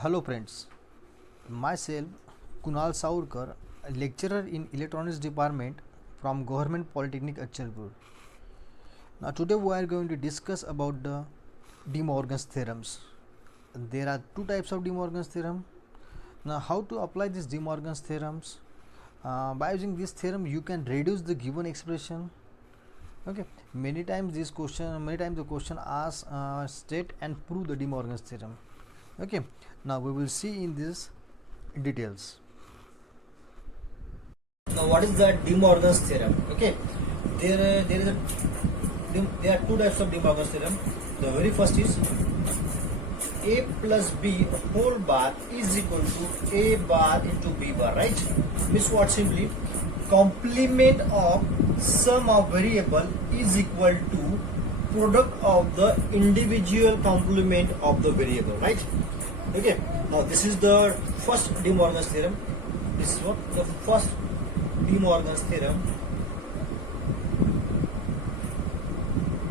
Hello friends, myself Kunal Saurkar, a lecturer in Electronics Department from Government Polytechnic Acharpur. Now today we are going to discuss about the De Morgan's theorems. There are two types of De Morgan's theorem. Now how to apply these De Morgan's theorems? By using this theorem you can reduce the given expression. Okay, many times the question asks state and prove the De Morgan's theorem. Okay, now we will see in this details. Now, what is the De Morgan's theorem? Okay, there are two types of De Morgan's theorem. The very first is a plus b whole bar is equal to a bar into b bar, right? Means what? Simply complement of sum of variable is equal to product of the individual complement of the variable, right? Okay, now this is the first De Morgan's theorem. This is what the first De Morgan's theorem.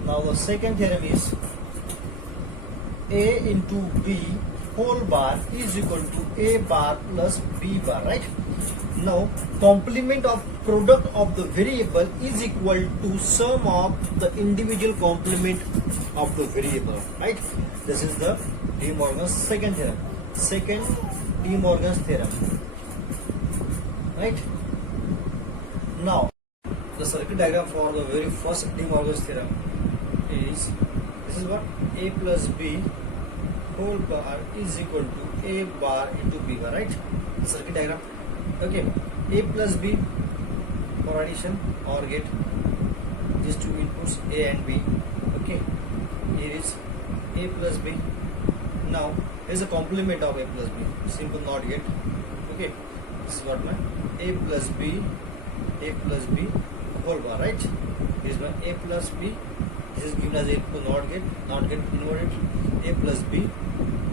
Now the second theorem is a into b whole bar is equal to a bar plus b bar, right? Now complement of product of the variable is equal to sum of the individual complement of the variable, right? This is the De Morgan's second theorem. Second De Morgan's theorem, right? Now the circuit diagram for the very first De Morgan's theorem is this is what a plus b whole bar is equal to a bar into b bar, right? The circuit diagram. Okay, a plus b for addition or get these two inputs a and b. Okay, here is a plus b. Now here is a complement of a plus b, simple not get. Okay, this is what my a plus b whole bar, right? Here is my a plus b. This is given as a input not get inverted a plus b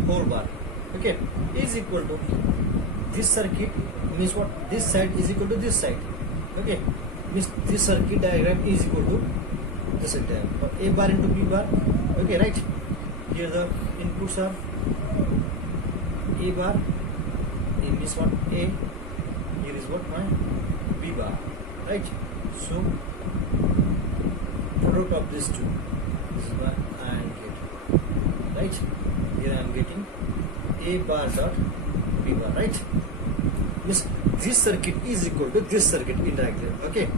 whole bar. Okay, is equal to this circuit means what? This side is equal to this side. Okay, means this circuit diagram is equal to this circuit diagram. For a bar into b bar. Okay, right? Here the inputs are a bar. A means what? A. Here is what? My b bar. Right? So product of these two. This is what I am getting. Right? Here I am getting a bar dot b bar. Right? Means this circuit is equal to this circuit indirectly. Okay.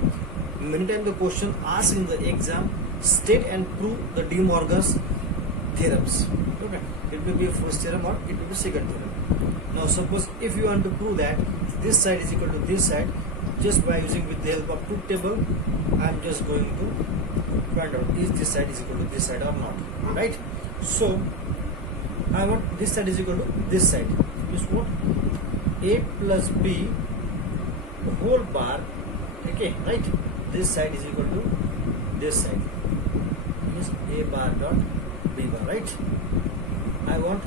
Many times the question asked in the exam, state and prove the De Morgan's theorems. Okay. It will be a first theorem or it will be second theorem. Now suppose if you want to prove that this side is equal to this side, just by using with the help of truth table, I am just going to find out is this side is equal to this side or not. Right? So I want this side is equal to this side. Is what? A plus b whole bar. Okay, right? This side is equal to this side. Is a bar dot b bar, right? I want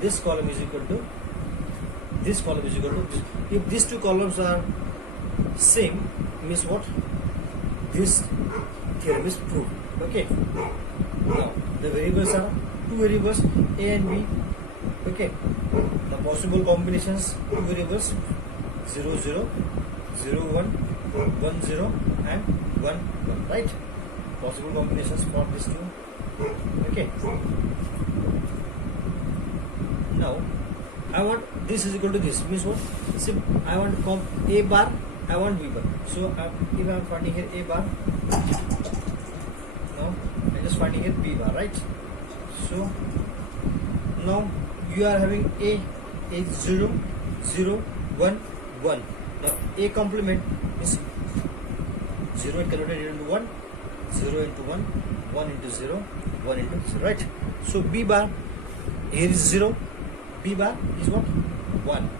this column is equal to this column is equal to this. If these two columns are same, means what? This theorem is proved. Okay. Now the variables are two variables a and b. Okay. The possible combinations, two variables 0 0 0 1 1 0 and 1 1, right? Possible combinations for these two. Okay. Now I want this is equal to this, means what? See, I want a bar, I want b bar. So if I am finding here a bar, now I am just finding here b bar, right? So now you are having a 0 0 1 1. Now a complement is 0 converted into 1, 0 into 1, 1 into 0, 1 into 0, right? So b bar here is 0, b bar is what? 1.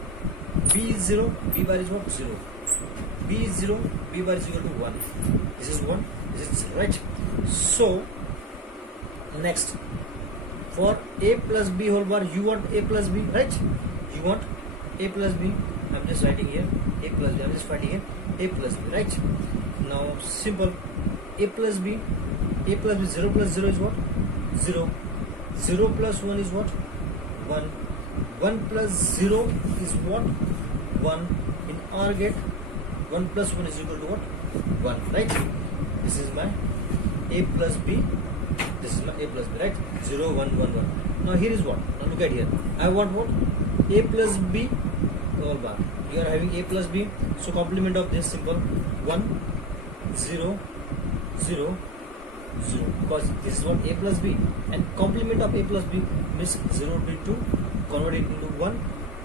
B is 0, b bar is what? 0. B is 0, b bar is equal to 1. This is 1, this is 0, right? So next, for a plus b whole bar, you want a plus b, right? You want a plus b. I'm just writing here a plus b. I'm just finding here a plus b, right? Now simple. A plus b. A plus b. 0 plus 0 is what? 0. 0 plus 1 is what? 1. 1 plus 0 is what? 1. In OR gate, 1 plus 1 is equal to what? 1, right? This is my A plus B. This is my A plus B, right? 0, 1, 1, 1. Now here is what? Now look at here. I want what? A plus B whole bar. You are having A plus B. So complement of this simple 1, 0, 0, 0. Because this is what? A plus B. And complement of A plus B means 0 to 2. Convert it into 1.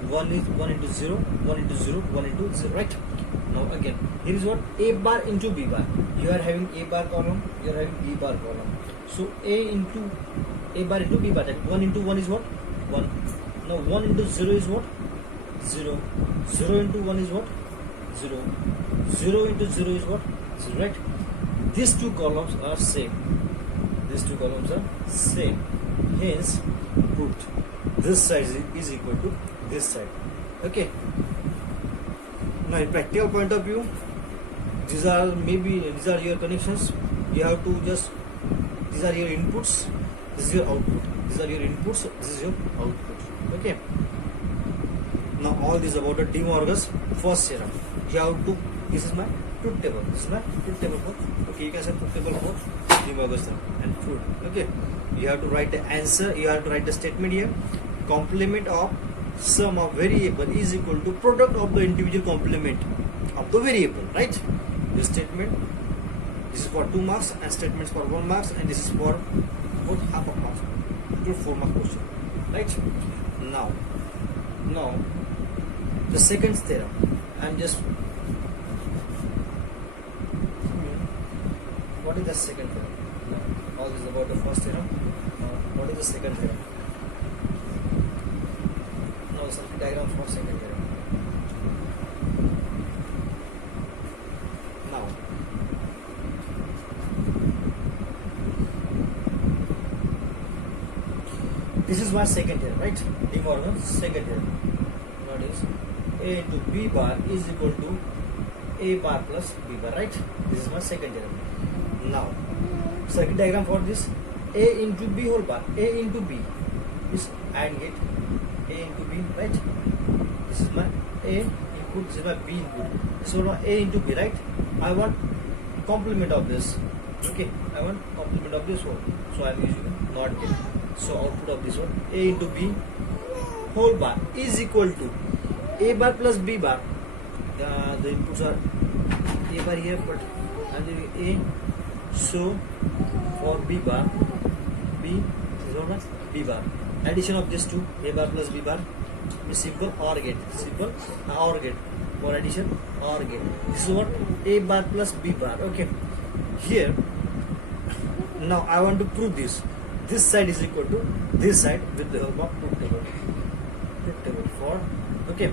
1 is 1 into 0, 1 into 0, 1 into 0, right? Now again, here is what? A bar into B bar. You are having A bar column, you are having B bar column. So A bar into B bar. 1 into 1 is what? 1. Now 1 into 0 is what? 0. 0 into 1 is what? 0. 0 into 0 is what? 0, right? These two columns are same. These two columns are same. Hence, proved. This side is equal to this side. Okay. Now in practical point of view, these are your connections. You have to just, these are your inputs, this is your output. These are your inputs, this is your output. Okay. Now all this about the De Morgan's first theorem. You have to, this is my truth table. This is my truth table for, okay, you can say truth table for De Morgan's theorem and truth. Okay. You have to write the answer, you have to write the statement here. Complement of sum of variable is equal to product of the individual complement of the variable, right? This statement, this is for 2 marks and statements for 1 marks, and this is for about half of marks to 4 mark question, right? Now the second theorem, I'm just, what is the second theorem? Now, all this is about the first theorem. What is the second theorem? Now circuit diagram for second theorem. Now this is my second theorem, right? De Morgan's second theorem. What is A into B bar is equal to A bar plus B bar, right? This is my second theorem. Now circuit diagram for this, A into B whole bar, A into B is AND gate, A into B, right? This is my A input, this is my B input. So now A into B, right? I want complement of this. Okay, I want complement of this one. So I am using NOT gate. So output of this one, A into B whole bar is equal to A bar plus B bar. The inputs are A bar here, but I'm doing A. So for B bar, B is what? B bar. Addition of these two, A bar plus B bar, is simple OR gate. Simple OR gate. For addition, OR gate. This is what? A bar plus B bar. Okay. Here, now I want to prove this. This side is equal to this side with the help of truth table. Truth table for, okay.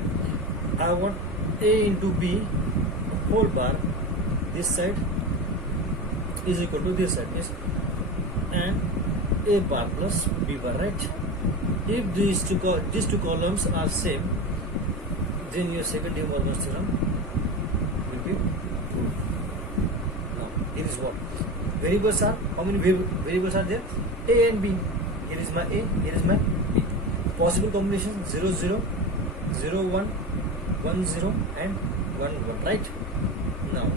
I want A into B whole bar. This side is equal to this side, yes, and A bar plus B bar, right? If these two columns are same, then your second De Morgan's theorem will be proved. Now here is what variables are. How many variables are there? A and B. Here is my A, here is my B. Possible combination 0 0, 0 1, 1 0 and 1 1, right? Now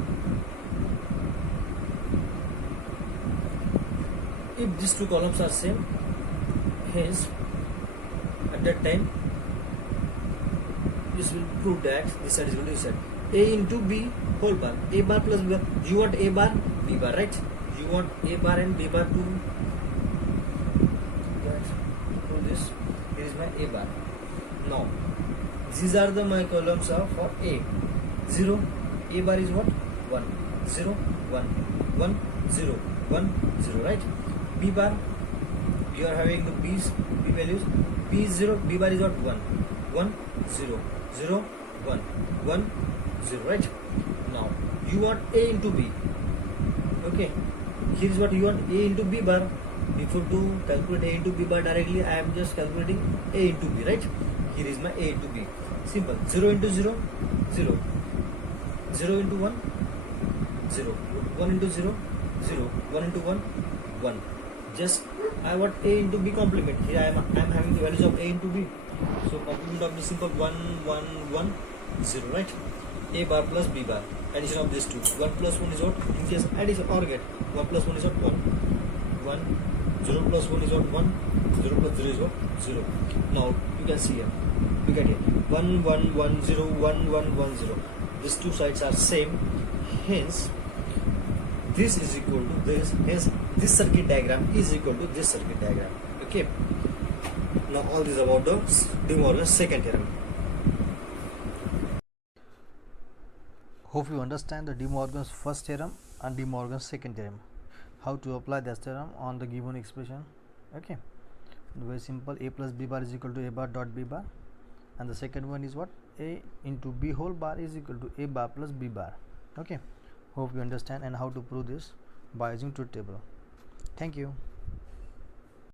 if these two columns are same, hence at that time this will prove that this side is equal to this side. A into B whole bar, A bar plus B bar. You want A bar, B bar, right? You want A bar and B bar to this. Here is my A bar. Now these are the my columns are for A. 0, A bar is what? 1, 0, 1, 1, 0, 1, 0, right? B bar, you are having the B values. B is 0, B bar is what? 1, 1, 0, 0, 1, 1, 0, right? Now you want A into B. Okay, here is what you want, A into B bar. Before to calculate A into B bar directly, I am just calculating A into B, right? Here is my A into B. Simple. 0 into 0, 0. 0 into 1, 0. 1 into 0, 0. 1 into 1, 1. Just I want a into b complement. Here I am having the values of a into b. So complement of the simple 1 1 1 0, right? A bar plus b bar. Addition of these two. 1 plus 1 is what? In case addition or get 1 plus 1 is what? 1 1 0 plus 1 is what? 1 0 plus 0 is what? 0. Now you can see here. Look at here. 1 1 1 0 1 1 1 0. These two sides are same. Hence this is equal to this. Hence this circuit diagram is equal to this circuit diagram. Okay. Now all this about the De Morgan's second theorem. Hope you understand the De Morgan's first theorem and De Morgan's second theorem. How to apply that theorem on the given expression. Okay. Very simple. A plus b bar is equal to a bar dot b bar, and the second one is what? A into b whole bar is equal to a bar plus b bar. Okay. Hope you understand and how to prove this by using truth table. Thank you.